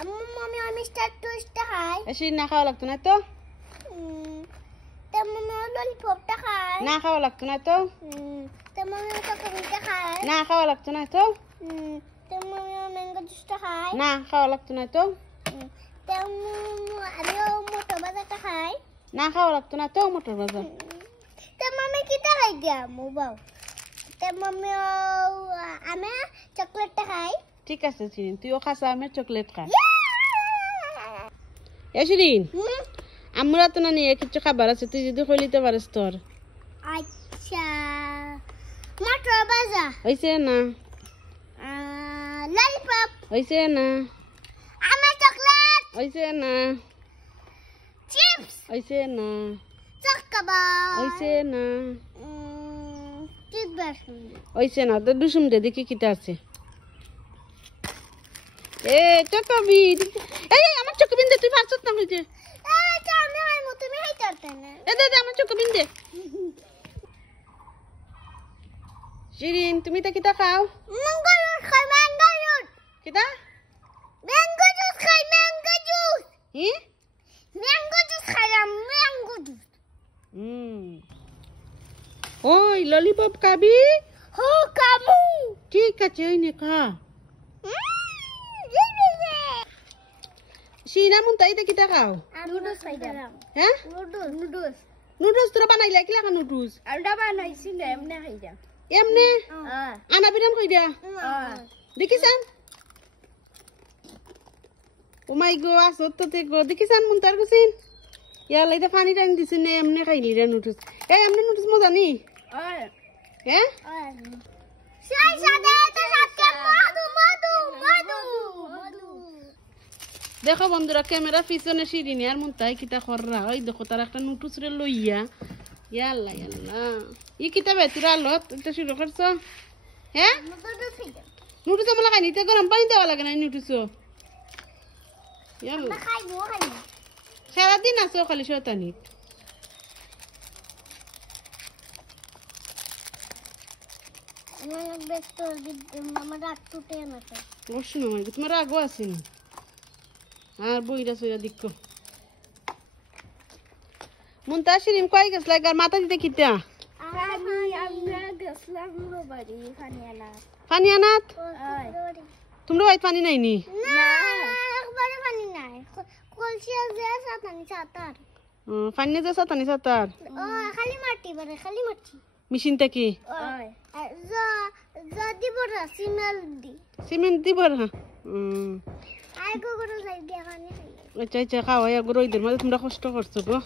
মামি আমি স্টার টুইস্টটা খাই শিরিন না খাওয়া লাগতো না তো তা মামি ললিপপটা খাই না খাওয়া লাগতো না তো তা মামি চকলেটটা খাই না খাওয়া লাগতো না তো তা মামি ম্যাঙ্গো জুসটা খাই না খাওয়া লাগতো না তো তা আমিও মোটো বাজারটা খাই না খাওয়া লাগতো না তো মোটর বাজার তা মামি কিটা খাই দিয়া মোবাও তা মামি আমি চকলেটটা খাই ঠিক আছে শিরিন তুইও খাসা আমের চকলেট খা এ শিরিন আমরা তো না নিয়ে কিছু খাবার আছে তুই যদি খলিতে পারিস তোর আচ্ছা মোটো বাজার হইছে না ললিপপ হইছে না আমার চকলেট হইছে না চিপস হইছে না চকবার হইছে না চিপস হইছে না তো দুসুম দে দেখি কিটা আছে এ চকবিন এই আমার চকবিন দে তুই ফারছত না কইছে এটা আমি আর মতো আমি হাইতে পারতাম না এ দে আমার চকবিন দে শিরিন তুমি তা কিটা খাও ম্যাঙ্গো জুস খাই ম্যাঙ্গো জুস কিটা ম্যাঙ্গো জুস খাই ম্যাঙ্গো জুস হি ম্যাঙ্গো জুস খাই ম্যাঙ্গো জুস ওই ললিপপ খাবি হো কামু ঠিক আছে ওই নে খা শিনা মুন তাই দে কিটা খাও নুডলস খাইলাম হ্যাঁ নুডলস নুডলস তোরা বানাইলা কি লাগা নুডলস আলদা বানাইছি না এমনি খাইলাম এমনে আনা বিরাম কই দিয়া দেখিছেন ও মাই গো আসত তো তে গো দেখিছেন মুন তার কুছিন ইয়া লাইতে পানি টানি দিছিন এমনে খাইলি রে নুডলস এই এমনে নুডলস মজা নি হ্যাঁ সেই সাথে তো সাথে মধু মধু মধু মধু দেখো বন্ধুরা ক্যামেরা পিছনে শিরিনি আর মুন তাই কিটা কররা ওই দেখো তার একটা নুডলস রে লইয়া ইয়াল্লা ইয়াল্লা ই কিটা বেতুরা লত এটা শুরু করছো হ্যাঁ নুডলস খাইলাম নুডলস আমলা খাই নিতে গরম পানি দেওয়া লাগে না নুডলস ইয়াল্লা খাইবো সারাদিন আছো খালি শয়তানি আমার ব্যস্ত আমার রাত টুটে না তো অবশ্য না মাইগো তোমার রাগও আছে না আর বইরা সইরা দিক্কো মুনতা শিরিন কই গেছলা গার মাথা দিতে কিতা আমরা গেছিলাম বাড়ি ফানিয়ানা পানি তোমরা বাইত পানি নাই নি না একবারে পানি নাই কলসি আছে সাতানি সাতার পানি যে সাতানি সাতার ও খালি মাটি বারে খালি মাটি মেশিনটা কি যদি বড় সিমেন্ট দিব না আই গো গরো যাই দিয়া খানি আচ্ছা আচ্ছা খাওয়া গো রইদের মাঝে তোমরা কষ্ট করছো গো